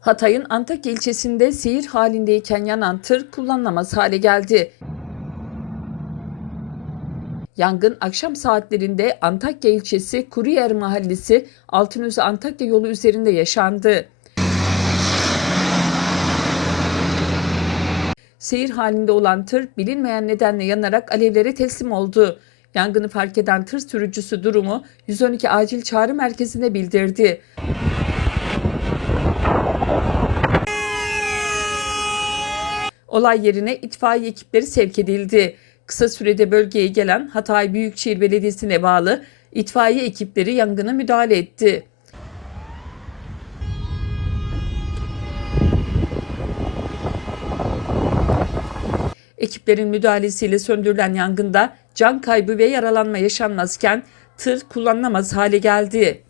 Hatay'ın Antakya ilçesinde seyir halindeyken yanan tır kullanılamaz hale geldi. Yangın akşam saatlerinde Antakya ilçesi Kuruyer mahallesi Altınözü Antakya yolu üzerinde yaşandı. Seyir halinde olan tır bilinmeyen nedenle yanarak alevlere teslim oldu. Yangını fark eden tır sürücüsü durumu 112 acil çağrı merkezine bildirdi. Olay yerine itfaiye ekipleri sevk edildi. Kısa sürede bölgeye gelen Hatay Büyükşehir Belediyesi'ne bağlı itfaiye ekipleri yangına müdahale etti. Ekiplerin müdahalesiyle söndürülen yangında can kaybı ve yaralanma yaşanmazken tır kullanılamaz hale geldi.